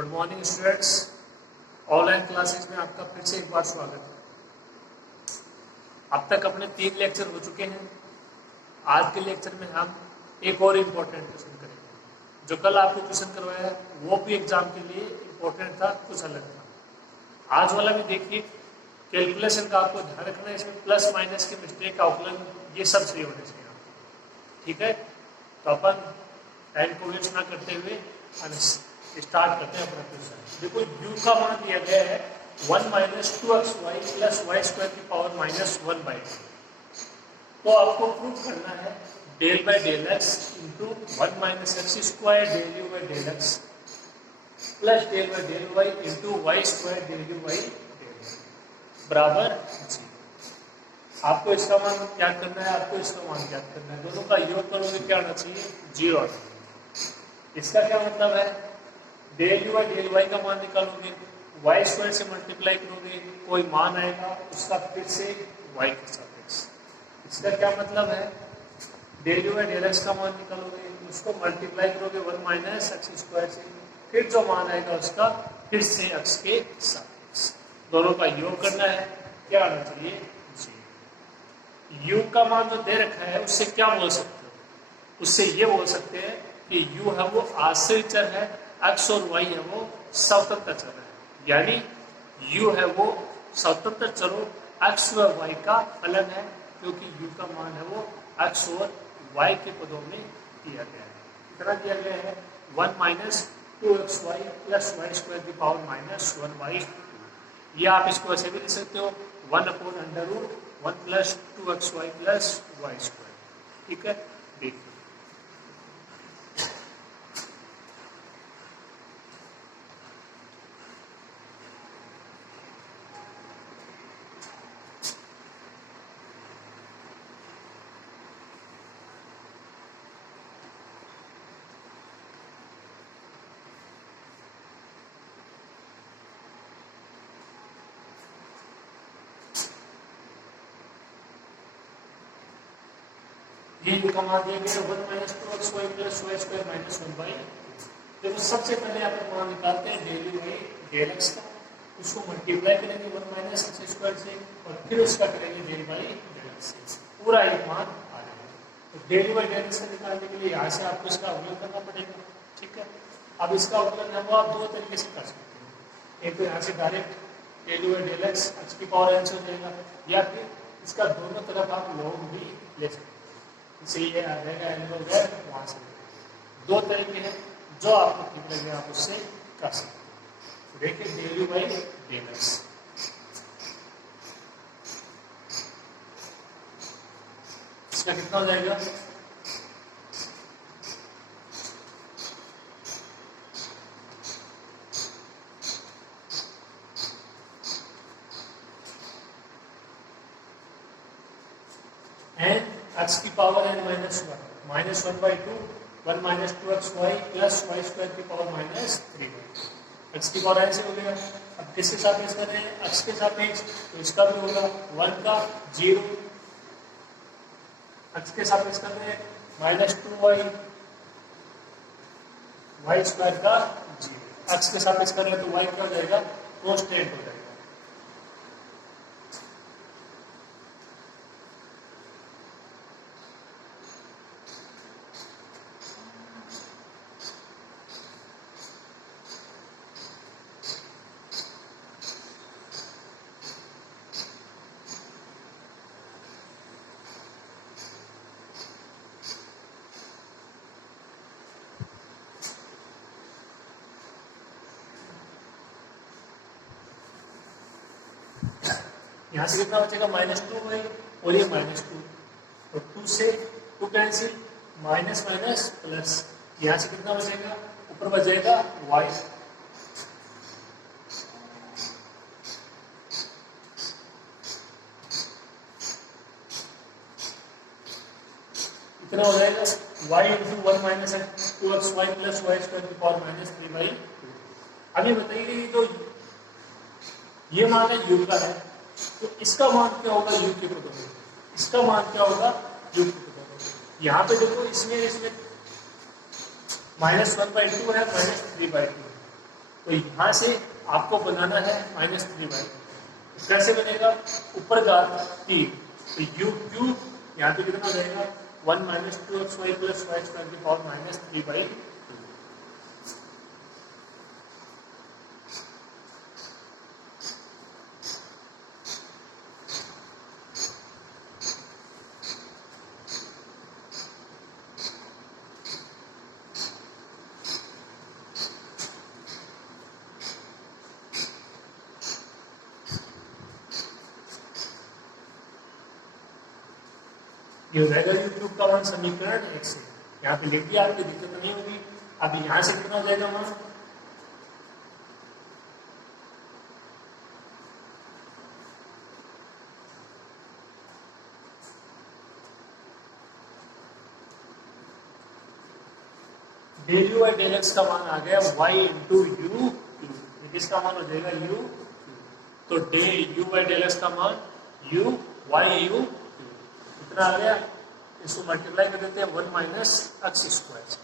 Good morning students, online classes में आपका फिर से एक बार स्वागत है। अब तक अपने 3 लेक्चर हो चुके हैं। आज के लेक्चर में हम एक और इम्पोर्टेंट क्वेश्चन करेंगे। जो कल आपको क्वेश्चन करवाया वो भी एग्जाम के लिए इम्पोर्टेंट था, कुछ अलग था। आज वाला भी देखिए, कैलकुलेशन का आपको ध्यान रखना है। इसमें प्लस माइनस के मिस्टेक, आउटलाइन, ये सब सही होने चाहिए, ठीक है। तो अपन टाइम को वेस्ट ना करते हुए स्टार्ट करते हैं अपना क्वेश्चन। देखो u का मान दिया गया है 1 minus 2xy plus Y square की पावर माइनस 1/2। तो आपको प्रूफ करना है del by del X into 1 minus x square del you by del x plus del by del Y into Y square del you by del बराबर जी। आपको इसका मान ज्ञात करना है, आपको इसका मान ज्ञात करना है। दोनों का योग करोगे क्या आना चाहिए? 0। इसका क्या मतलब है? Del you by del Y का मान निकालोगे, वाई स्क्वायर से मल्टीप्लाई करोगे, कोई मान आएगा उसका फिर से वाई के सापेक्ष। इसका क्या मतलब है? Del you by del X का मान निकालोगे, उसको मल्टीप्लाई करोगे 1 माइनस एक्स स्क्वायर से, फिर जो मान आएगा उसका फिर से एक्स के सापेक्ष। दोनों का योग करना है, क्या आना चाहिए? जी। यू का मान जो दे रखा है उससे क्या बोल सकते हो? उससे ये बोल सकते हैं कि u है वो आश्रित चर है, x और y है वो स्वतंत्र चर है। यानी u है वो स्वतंत्र चरों x व y का फलन है, क्योंकि u का मान है वो x और y के पदों में दिया गया है। कितना दिया गया है? 1 minus 2xy plus Y square की पावर माइनस 1/2। ये आप इसको ऐसे भी लिख सकते हो 1/√1 plus 2xy plus Y square, ठीक है। देखिए ये जो का मान दिया गया 1 minus 2xy plus Y square minus 1/2। देखो सबसे पहले आप मान निकालते हैं del you by del X का, उसको मल्टीप्लाई करेंगे 1 माइनस एक्स स्क्वायर से और फिर उसका करेंगे डेल बाई डेल एक्स से, पूरा एक मान आ जाएगा। तो del you by del X से निकालने के लिए यहाँ से आपको इसका अवकलन करना पड़ेगा, ठीक है। अब इसका अवकलन है वो आप दो तरीके से कर सकते हैं। एक तो यहाँ से direct del you by del X की पावर एन से हो जाएगा, या फिर इसका दोनों तरफ आप लॉग भी ले सकते हैं। इसे ये आ जाएगा एन लोग है वहां से। दो तरीके हैं, जो आपको ठीक लगे आप उससे कर सकते हैं। देखिए del you by del X, इसका कितना हो जाएगा? एन एक्स की power N minus 1 minus 1/2 1 minus 2xy plus Y square की पावर माइनस 3y। एक्स की पावर एन से हो गया। अब किसके सापेक्ष कर रहे हैं? एक्स के सापेक्ष, तो इसका भी होगा 1 का 0। एक्स के सापेक्ष कर रहे हैं माइनस 2y वाई स्क्वायर का 0। एक्स के सापेक्ष कर रहे हैं तो y क्या हो जाएगा? कांस्टेंट हो जाएगा। यहाँ से कितना बचेगा? माइनस 2y और ये माइनस 2, और 2 से 2 कैंसिल, माइनस माइनस प्लस। यहाँ से कितना बचेगा? ऊपर बचेगा y। कितना हो जाएगा? y into 1 minus 2xy plus Y square की पावर माइनस 3/2। अभी बताइए, तो ये मान है u का है, तो इसका मान क्या होगा? u के पदों में। इसका मान क्या होगा? u के पदों में। यहाँ पे देखो इसमें माइनस 1/2 है, माइनस 3/2 है, तो तो यहाँ से आपको बनाना है -3y। कैसे बनेगा? ऊपर का 3 तो u क्यूब यहाँ पे कितना हो जाएगा 1 - 2xy + y² -3/2। ये हो जाएगा u क्यूब का मान समीकरण 1 से। यहाँ पे लिख दिया, आपकी दिक्कत नहीं होगी। अब यहाँ से कितना हो जाएगा मान del you by del X का मान आ गया y इंटू यू क्यूब। किसका मान हो जाएगा u क्यूब। तो del you by del X का मान u y u कितना आ गया? इसको मल्टीप्लाई कर देते हैं 1 - x²।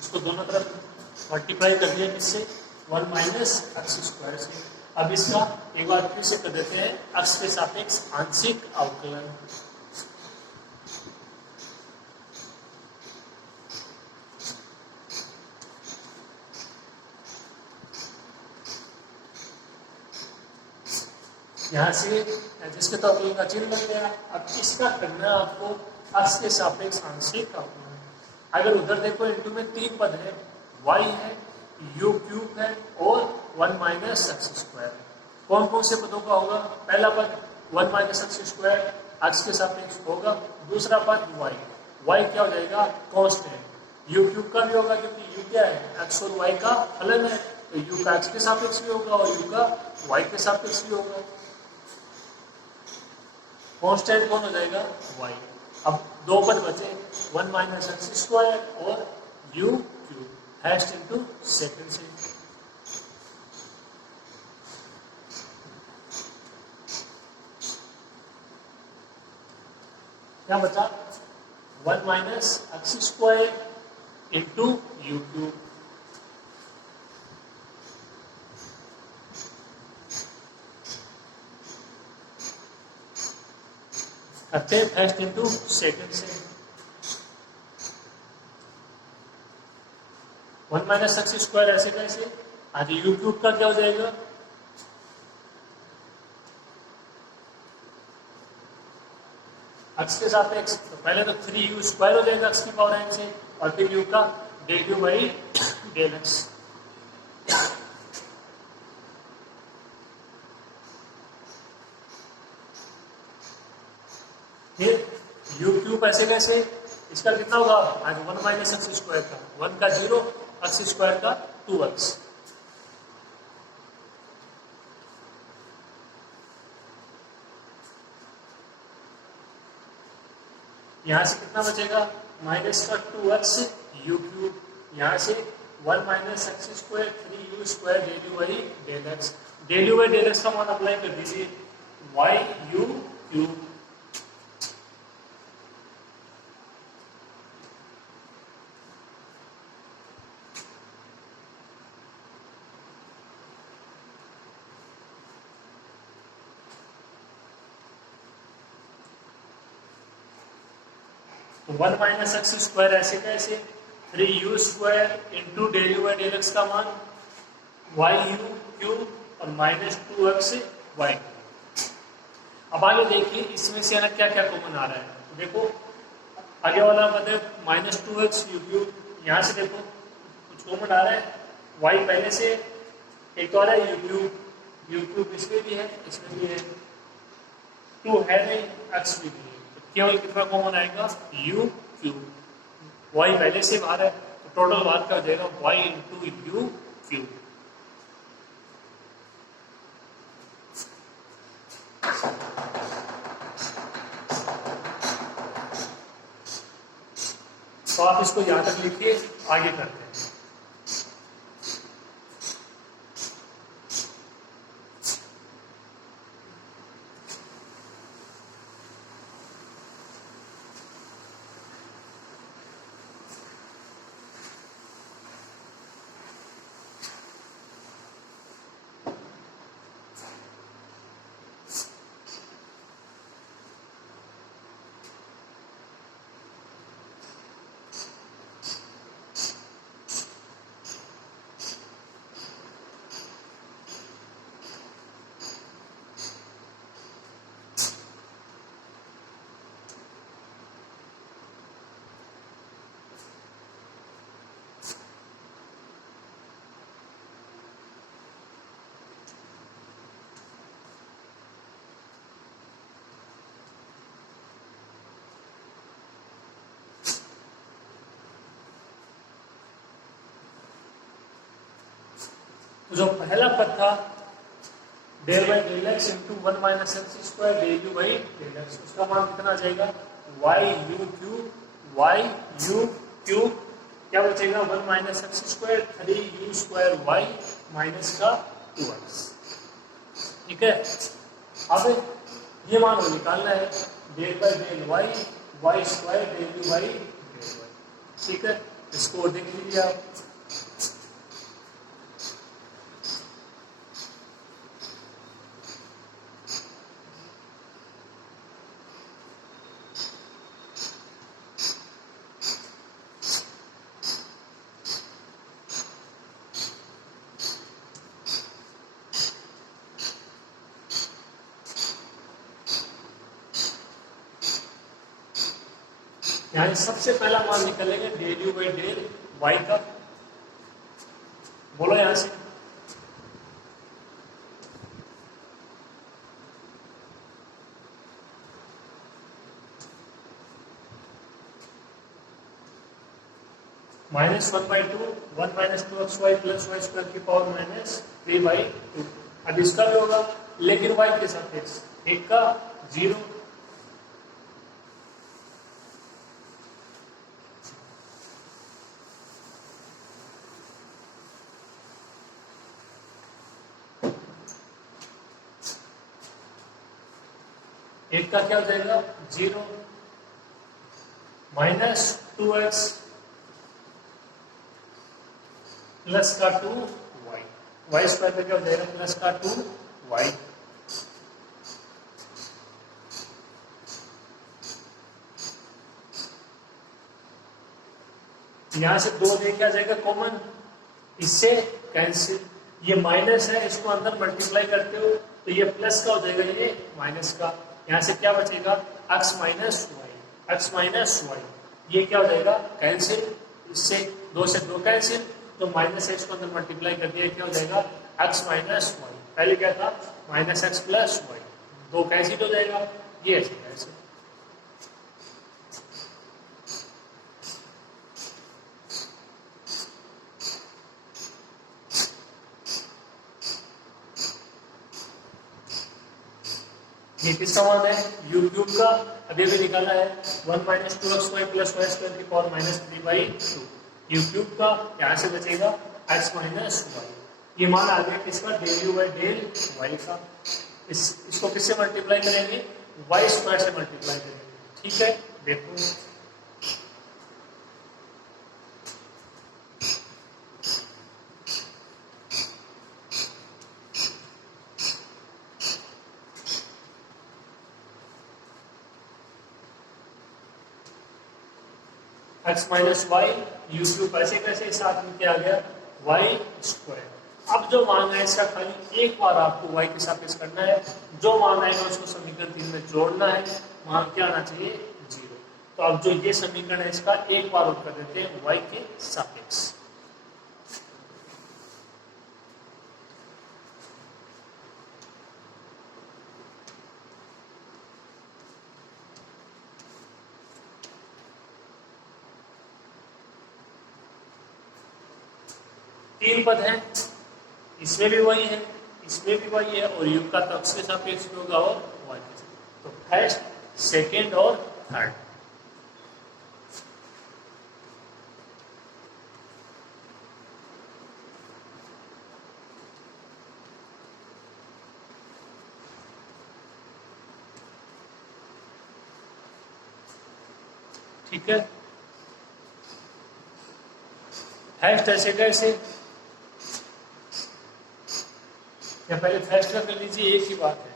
इसको दोनों तरफ मल्टीप्लाई कर दिया किससे? 1 - x² से। अब इसका एक बार फिर से कर देते हैं x के सापेक्ष आंशिक अवकलन। यहाँ से जिसके तो अवकलन का चिन्ह लग गया। अब इसका करना है आपको x के सापेक्ष आंशिक अवकलन। अगर उधर देखो इंटू में 3 पद है, y है, u क्यूब है और 1 - x²। कौन कौन से पदों का होगा? पहला पद 1 - x² x के सापेक्ष होगा। दूसरा पद y क्या हो जाएगा? कांस्टेंट। u क्यूब का भी होगा क्योंकि u क्या है? x और y का फलन है, तो u का x के सापेक्ष भी होगा और u का y के सापेक्ष भी होगा। कांस्टेंट कौन हो जाएगा? y। अब दो पद बचे 1 - x² और u cube hash into second से। क्या बचा? 1 - x² इंटू यू क्यूब। करते हैं फर्स्ट इंटू सेकंड से। 1 - x² ऐसे कैसे? आज यू क्यूब का क्या हो जाएगा? x के सापेक्ष तो पहले तो 3u² हो जाएगा x की पावर n से, और फिर u का del you by del X. फिर u क्यूब ऐसे कैसे? इसका कितना होगा? आज 1 - x² का 1 का 0, x² का 2x। यहाँ से कितना बचेगा? माइनस का 2x u क्यूब। यहाँ से 1 - x² 3u² del you by del X. Del you by del X का मान अप्लाई कर दीजिए y u क्यूब। तो 1 - x² ऐसे कैसे? 3u² into del you by del X का मान y u क्यूब और -2x y। अब आगे देखिए इसमें से ना क्या क्या कॉमन आ रहा है। तो देखो आगे वाला मतलब -2x u क्यूब, यहाँ से देखो कुछ कॉमन आ रहा है। y पहले से एक और है u क्यूब इसमें भी है, इसमें भी है। 2 है नहीं, x भी नहीं है, तो केवल कितना कॉमन आएगा? u cube. y पहले से बाहर है, तो टोटल बात का हो जाएगा y इंटू यू क्यूब। तो आप इसको यहाँ तक लिखिए, आगे करते हैं। तो जो पहला पद था del by del X into 1 minus x square del you by del X, उसका मान कितना आ जाएगा Y you cube, Y you cube क्या बचेगा 1 minus x square 3 U square Y minus का 2x। ठीक है, अब ये मान निकालना है del by del Y Y square del you by del Y. ठीक है, इसको देख लीजिए आप। यहाँ सबसे पहला मान निकलेंगे del you by del Y का, बोलो यहां से -1/2 1 minus 2xy plus Y square की पावर -3/2। अब इसका भी होगा लेकिन वाई के सापेक्ष, एक का 0 एक का क्या हो जाएगा 0 माइनस 2x प्लस का 2y, वाई स्क्वायर का क्या हो जाएगा प्लस का 2y। यहां से 2 लेके आ जाएगा कॉमन, इससे कैंसिल, ये माइनस है इसको अंदर मल्टीप्लाई करते हो तो ये प्लस का हो जाएगा, ये माइनस का। यहां से क्या बचेगा x minus Y, x minus Y, ये क्या हो जाएगा कैंसिल, इससे 2 से 2 कैंसिल, तो माइनस एक्स को अंदर मल्टीप्लाई कर दिया क्या हो जाएगा x माइनस वाई। पहले क्या था minus X plus Y, 2 cancel हो जाएगा, ये ऐसे कैंसिल। ये किसका मान है यू क्यूब का, अभी भी निकाला है 1 minus 2xy plus Y square की पावर -3/2 यू क्यूब का, यहाँ से बचेगा x माइनस वाई। ये मान आ गया किसका del you by del Y का। इसको किससे मल्टीप्लाई करेंगे वाई स्क्वायर से मल्टीप्लाई करेंगे। ठीक है, देखो x minus Y u cube ऐसे कैसे साथ में क्या आ गया वाई स्क्वायर। अब जो मान है इसका खाली एक बार आपको y के सापेक्ष करना है, जो मान आएगा उसको समीकरण 3 में जोड़ना है, मान क्या आना चाहिए 0। तो अब जो ये समीकरण है इसका एक बार और कर देते हैं y के सापेक्ष। तीन पद हैं, इसमें भी वही है, इसमें भी वही है, और युग का तो x के सापेक्ष में होगा और y के सापेक्ष। तो फर्स्ट सेकेंड और थर्ड। ठीक है, फर्स्ट ऐसे कैसे, या पहले फर्स्ट का कर लीजिए, एक ही बात है।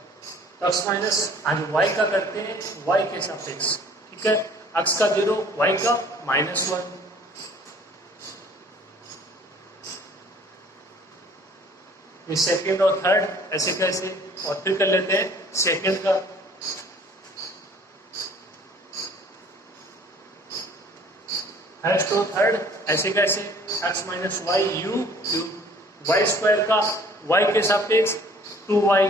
तो x माइनस आज y का करते हैं y के सापेक्ष। ठीक है, x का 0 y का -1, ये सेकेंड और थर्ड ऐसे कैसे, और फिर कर लेते हैं सेकेंड का। फर्स्ट और थर्ड ऐसे कैसे x minus Y you cube, Y square का y के सापेक्ष 2y,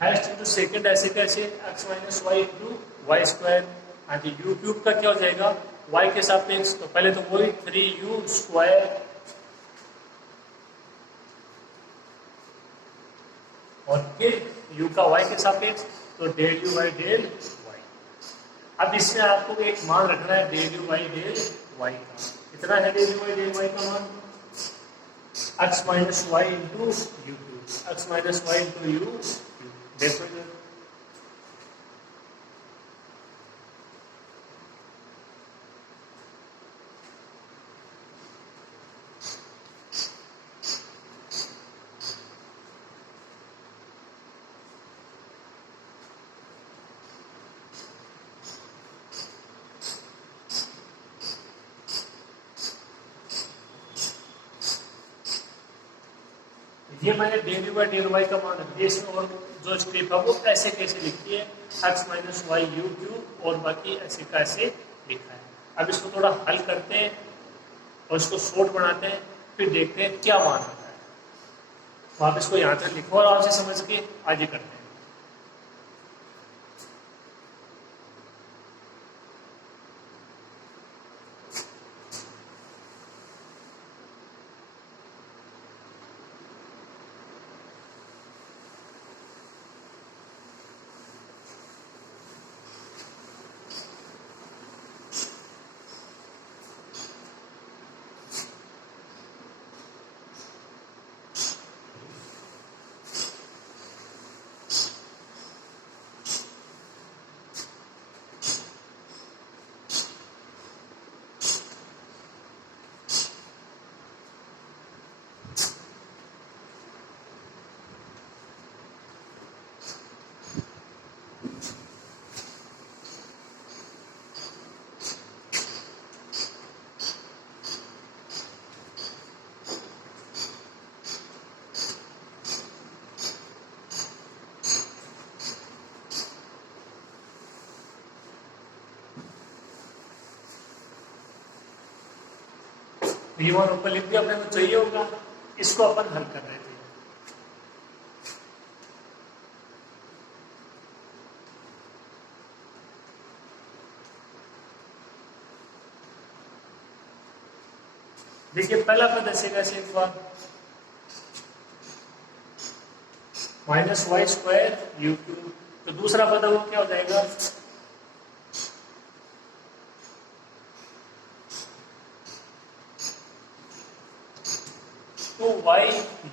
फर्स्ट इंटू सेकेंड ऐसे कैसे X minus Y into Y square. हाँ जी, यू क्यूब का क्या हो जाएगा वाई के सापेक्ष, तो पहले तो वही 3u स्क्वायर और फिर u का y के सापेक्ष, तो del you by del Y. अब इसमें आपको एक मान रखना है del you by del Y का, कितना है del you by del Y का मान x minus Y into U cube, x minus Y into U cube. देखो इधर, ये मैंने del you by del Y का मान रख दिया। इसमें और जो स्टेप है वो ऐसे कैसे लिखी है x minus Y u cube और बाकी ऐसे कैसे लिखा है। अब इसको थोड़ा हल करते हैं और इसको शॉर्ट बनाते हैं, फिर देखते हैं क्या मान आता है। तो आप इसको यहाँ तक लिखो और आपसे समझ के आगे करते हैं। v1 ऊपर लिख दिया, अपने को चाहिए होगा, इसको अपन हल कर रहे थे। देखिए पहला पद ऐसे कैसे एक बार minus y square u cube, तो दूसरा पद वो क्या हो जाएगा तो y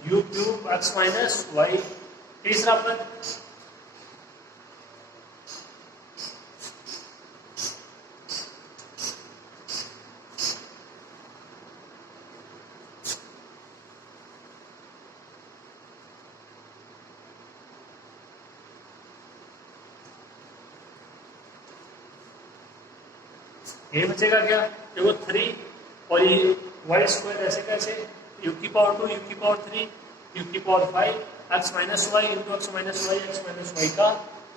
you cube x minus y. तीसरा पद ये बचेगा क्या, देखो 3 और ये वाई स्क्वायर ऐसे कैसे यू की पावर 2 यू की पावर 3 यू की power 5 X minus Y into X minus Y का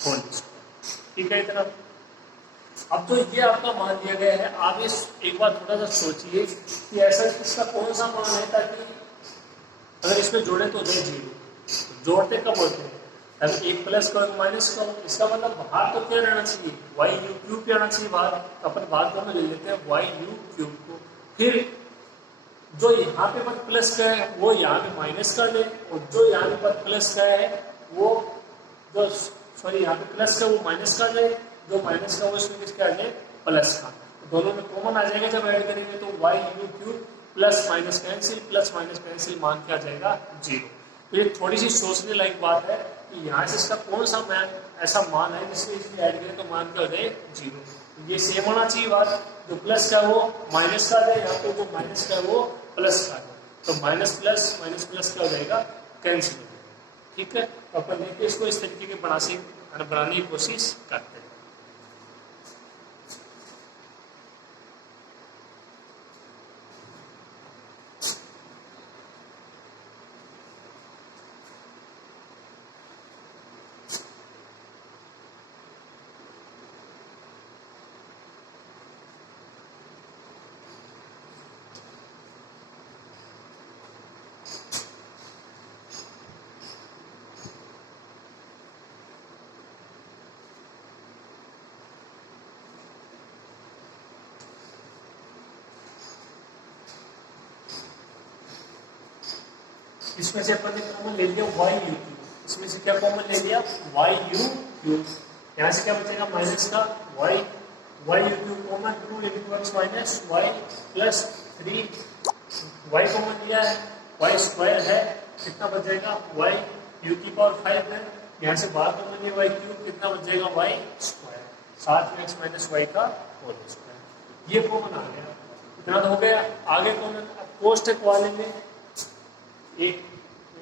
होल स्क्वायर। ठीक है इतना। अब तो ये आपका मान दिया गया है, आप इस एक बार थोड़ा सा सोचिए कि ऐसा इसका कौन सा मान है ताकि अगर इसमें जोड़े तो दे जीरो, जोड़ते कब होते हैं अब एक प्लस का एक माइनस का, इसका मतलब बाहर तो क्या रहना चाहिए वाई यू क्यूब पे आना चाहिए बाहर। तो अपन बाहर को ले लेते हैं वाई यू क्यूब को, फिर जो यहाँ पे पद प्लस का है वो यहाँ पे माइनस कर ले और जो यहाँ पे पद प्लस का है वो जो सॉरी यहाँ पे प्लस का वो माइनस कर ले, जो माइनस का वो इसमें किसका आ जाए प्लस का, तो दोनों में कॉमन आ जाएगा जब ऐड करेंगे तो y u cube plus minus cancel मान क्या आ जाएगा जीरो। तो ये थोड़ी सी सोचने लायक बात है कि यहाँ से इसका कौन सा मान ऐसा मान है जिसमें इसमें ऐड करें तो मान क्या हो जाए जीरो। ये सेम होना चाहिए बात, जो प्लस का वो माइनस का आ जाए, यहाँ पे जो माइनस का वो प्लस का आ जाए, तो माइनस प्लस क्या हो जाएगा कैंसिल हो जाएगा। ठीक है, तो अपन देखते इसको इस तरीके के बनाने की कोशिश करते हैं। इसमें से अपन ने कॉमन ले लिया वाई यू क्यूब, इसमें से क्या कॉमन ले लिया वाई यू क्यूब, यहाँ से क्या बचेगा माइनस का Y Y you cube common 2 into X minus Y plus 3 Y common लिया है वाई स्क्वायर है कितना बचेगा वाई यू की पावर 5 है, यहाँ से बाहर कॉमन लिया वाई क्यूब कितना बचेगा Y square 7 X minus Y का होल स्क्वायर, ये कॉमन आ गया, इतना तो हो गया। आगे कॉमन कोष्ठक वाले में एक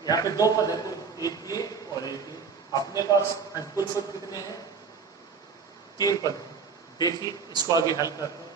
यहाँ पे दो पद है तो एक ये और एक ये, अपने पास कुल पद कितने हैं 3 पद है। देखिए इसको आगे हल करते हैं।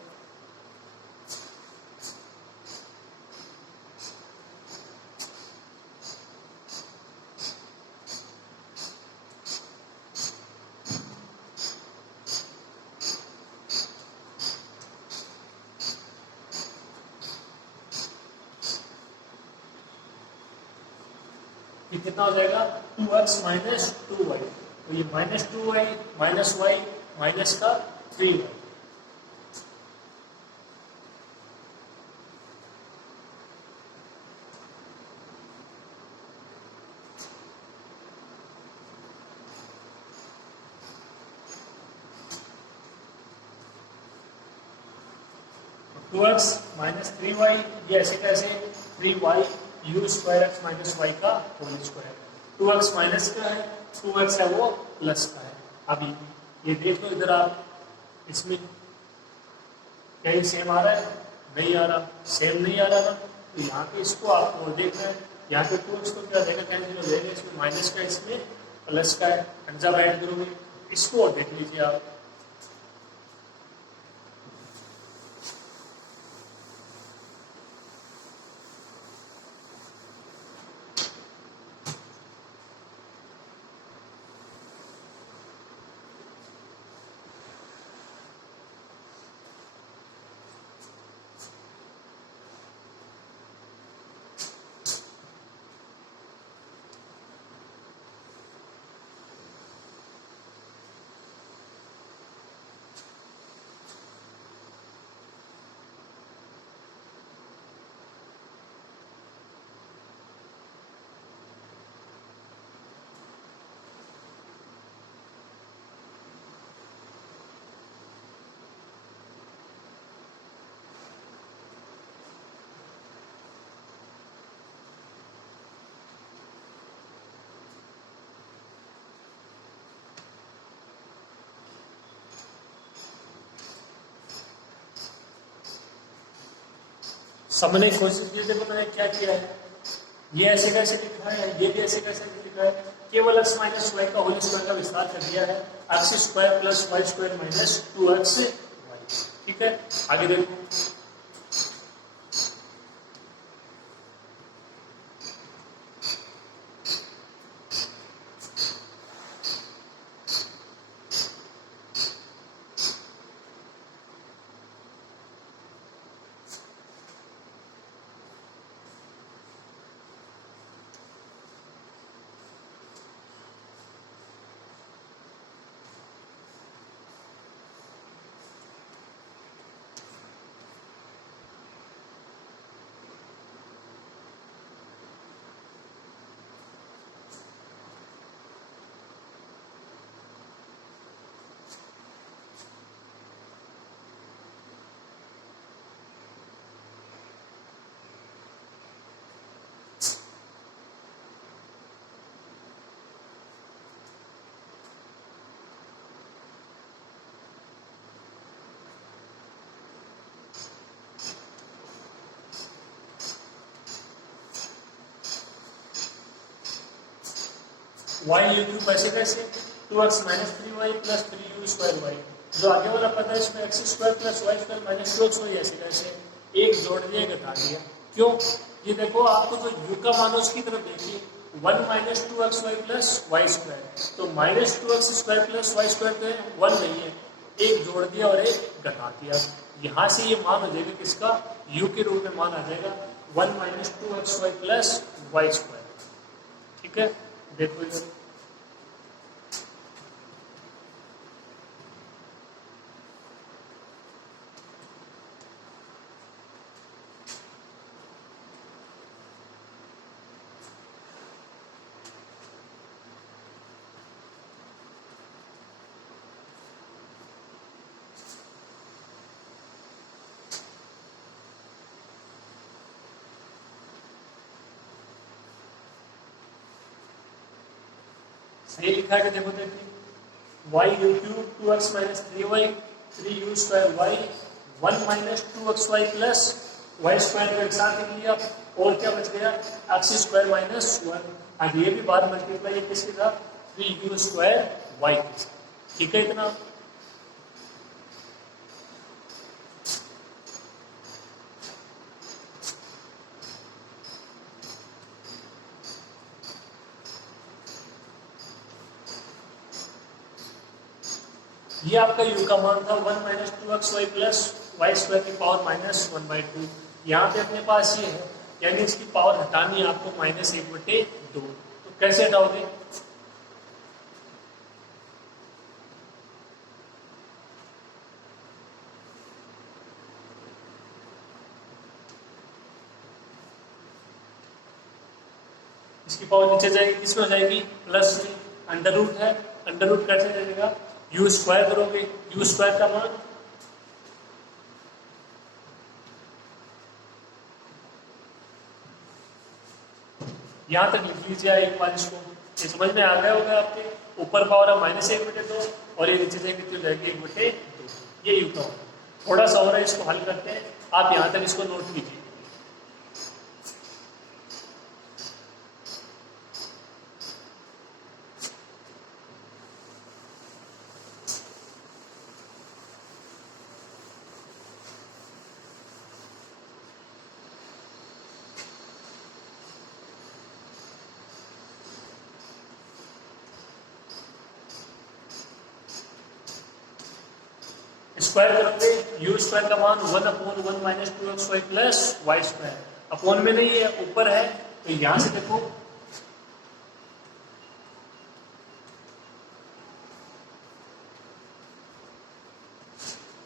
ये कितना हो जाएगा 2x माइनस 2y, तो ये minus 2y minus y minus का 3y, to x minus 3y ये ऐसे कैसे 3y U square X minus Y का होल स्क्वायर, 2x माइनस का है 2x है वो प्लस का है। अभी ये देख लो इधर आप, इसमें कहीं सेम आ रहा है नहीं आ रहा, सेम नहीं आ रहा ना, तो यहाँ पे इसको आप और देख रहे हैं, यहाँ पे 2x तो क्या देगा कैंसिल हो जाएगा, इसमें माइनस का इसमें प्लस का है, जब ऐड करोगे इसको और देख लीजिए आप। समझने की कोशिश की, देखो मैंने क्या किया है, ये ऐसे कैसे लिखा है, ये भी ऐसे कैसे लिखा है, केवल x माइनस वाई का होल स्क्वायर का विस्तार कर दिया है, X square plus Y square minus 2x Y, ठीक है। आगे देखो वाई यू क्यूब ऐसे कैसे 2x minus 3y plus 3u square Y, जो आगे वाला पता है इसमें X square plus Y square minus 2x Y, ऐसे कैसे एक जोड़ दिया घटा दिया, क्यों, ये देखो आपको जो u का मान उसकी तरफ देखिए 1 minus 2x Y plus Y square, तो minus 2x square plus Y square तो 1 नहीं है, एक जोड़ दिया और एक घटा दिया, यहाँ से ये मान हो जाएगा किसका u के रूप में मान आ जाएगा 1 minus 2x Y plus Y square, ठीक है। देखो इधर सही लिखा है कि देखो देखिए y cube 2x minus 3y 3u square y 1 minus 2xy plus y square को एक साथ लिख लिया और क्या बच गया x स्क्वायर माइनस 1। अब ये भी बार मल्टीप्लाई किसके साथ 3u स्क्वायर y के साथ। ठीक है इतना। ये आपका u का मान था 1 minus 2xy plus Y square की पावर माइनस 1/2। यहाँ पे अपने पास ये है यानी इसकी पावर हटानी है आपको -1/2। तो कैसे हटाओगे? इसकी पावर नीचे जाएगी, किसमें हो जाएगी प्लस में, अंडर रूट है, अंडर रूट कैसे जाएगा यू स्क्वायर करोगे, यू स्क्वायर का मान यहां तक लिख लीजिए एक बार इसको। ये समझ में आ गया होगा आपके। ऊपर पावर है -1/2 और ये नीचे से कितनी हो जाएगी 1/2। ये यू का थोड़ा सा और है, इसको हल करते हैं। आप यहां तक इसको नोट कीजिए। स्क्वायर करोगे यू स्क्वायर का मान 1/1 minus 2xy plus Y square. Upon में नहीं है, ऊपर है, तो यहां से देखो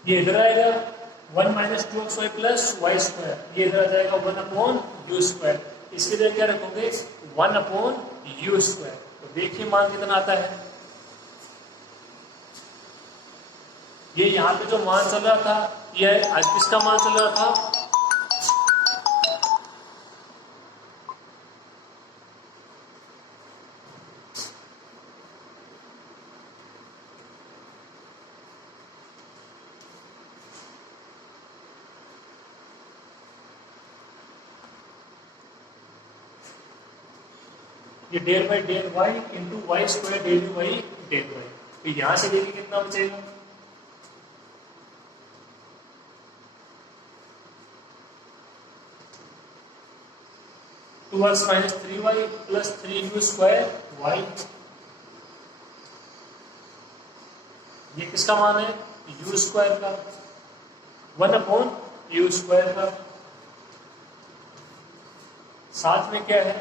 ये इधर आएगा 1 minus 2xy plus Y square, ये इधर आ जाएगा 1/u स्क्वायर। इसके लिए क्या रखोगे 1/u स्क्वायर। तो देखिए मान कितना आता है। ये यहाँ पे जो मान चल रहा था ये आज किसका मान चल रहा था ये del by del Y into Y square del U Y del Y. तो यहां से देखिए कितना बचेगा 2x minus 3y plus 3u square y। ये किसका मान है u स्क्वायर का 1/u स्क्वायर का। साथ में क्या है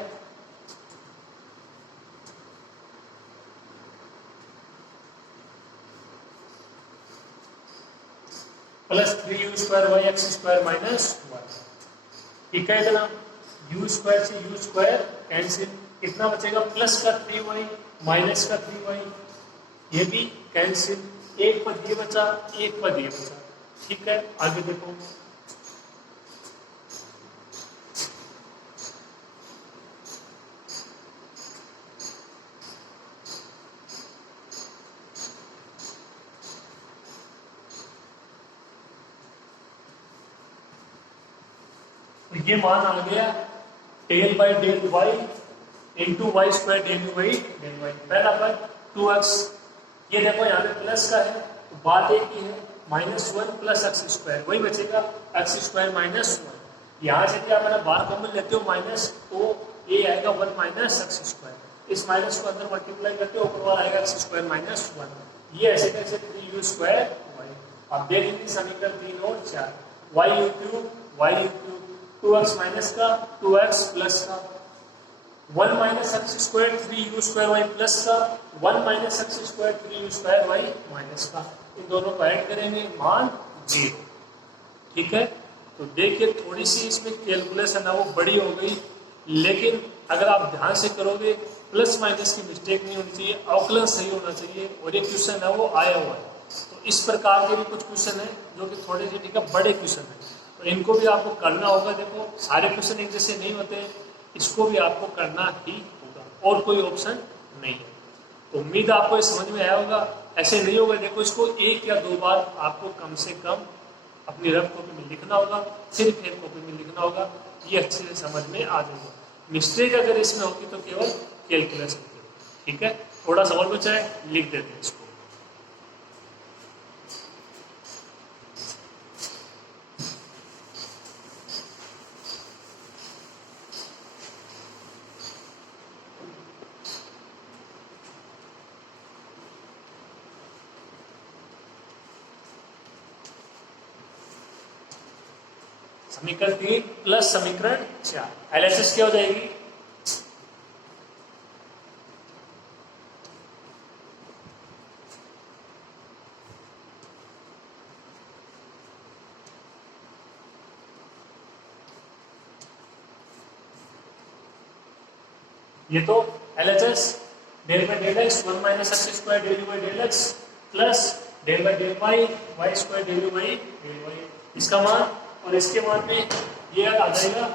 plus 3u square y x square minus 1। ठीक है इतना। u स्क्वायर से u स्क्वायर कैंसिल, कितना बचेगा प्लस का 3y माइनस का 3y, ये भी कैंसिल। एक पद ये बचा, एक पद ये बचा। ठीक है आगे देखो तो ये मान आ गया del by del Y into Y square del you by del y. पहला पद 2x, ये देखो यहाँ पे प्लस का है तो बात एक ही है -1 प्लस एक्स स्क्वायर, वही बचेगा एक्स स्क्वायर माइनस 1। यहाँ से क्या मैंने बार कॉमन लेते हो माइनस, तो ये आएगा 1 माइनस एक्स स्क्वायर। इस माइनस को अंदर मल्टीप्लाई करते हो ऊपर वाला आएगा एक्स स्क्वायर माइनस 1। ये ऐसे कैसे 3u स्क्वायर वाई। अब देख लीजिए समीकरण 3 और 4 why u cube 2x minus का 2x प्लस का 1 minus x square 3u square y plus का 1 minus x square 3u square Y minus का। इन दोनों को ऐड करेंगे मान 0। ठीक है तो देखिए थोड़ी सी इसमें कैलकुलेशन है वो बड़ी हो गई, लेकिन अगर आप ध्यान से करोगे प्लस माइनस की मिस्टेक नहीं होनी चाहिए, अवकलन सही होना चाहिए। और ये क्वेश्चन है वो आया हुआ है। तो इस प्रकार के भी कुछ क्वेश्चन है जो कि थोड़े से ठीक है बड़े क्वेश्चन है, तो इनको भी आपको करना होगा। देखो सारे क्वेश्चन एक जैसे नहीं होते, इसको भी आपको करना ही होगा और कोई ऑप्शन नहीं है। तो उम्मीद आपको ये समझ में आया होगा। ऐसे नहीं होगा, देखो इसको 1 या 2 बार आपको कम से कम अपनी रफ कॉपी में लिखना होगा, फिर फेयर कॉपी में लिखना होगा, ये अच्छे से समझ में आ जाएगा। मिस्टेक अगर इसमें होगी तो केवल कैलकुलस होगी। ठीक है, थोड़ा सा और बचा है, लिख देते हैं इसको। समीकरण 3 प्लस समीकरण 4, एलएचएस क्या हो जाएगी? ये तो LHS del by del x 1 minus x square del you by del x plus del by del Y Y square del you by del y, इसका मान और इसके मान में ये आ जाएगा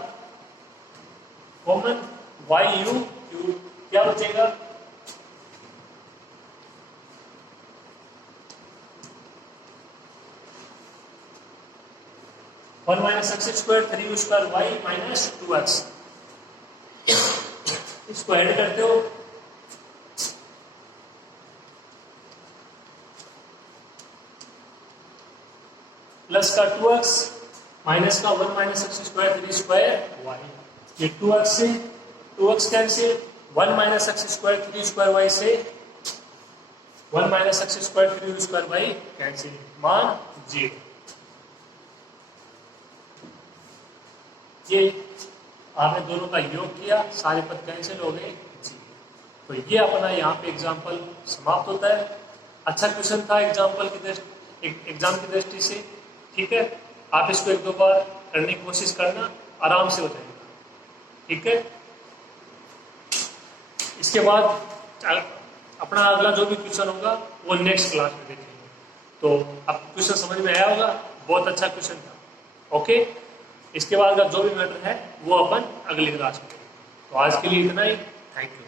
कॉमन वाई यू क्यू, क्या बचेगा? One minus x square 3 square Y minus 2x, इसको ऐड करते हो प्लस का 2x माइनस का 1 minus x square 3 square y, ये 2x से 2x cancel, 1 minus x square 3 square y से 1 minus x square 3 square y cancel, मान 0। ये आपने दोनों का योग किया, सारे पद कैंसिल हो गए जी। तो ये अपना यहाँ पे एग्जाम्पल समाप्त होता है। अच्छा क्वेश्चन था एग्जाम्पल की दृष्टि, एग्जाम की दृष्टि से। ठीक है, आप इसको 1-2 बार करने की कोशिश करना, आराम से हो जाएगा। ठीक है, इसके बाद अपना अगला जो भी क्वेश्चन होगा वो नेक्स्ट क्लास में देखेंगे। तो अब क्वेश्चन समझ में आया होगा, बहुत अच्छा क्वेश्चन था। ओके, इसके बाद का जो भी मैटर है वो अपन अगली क्लास में। तो आज के लिए इतना ही, थैंक यू।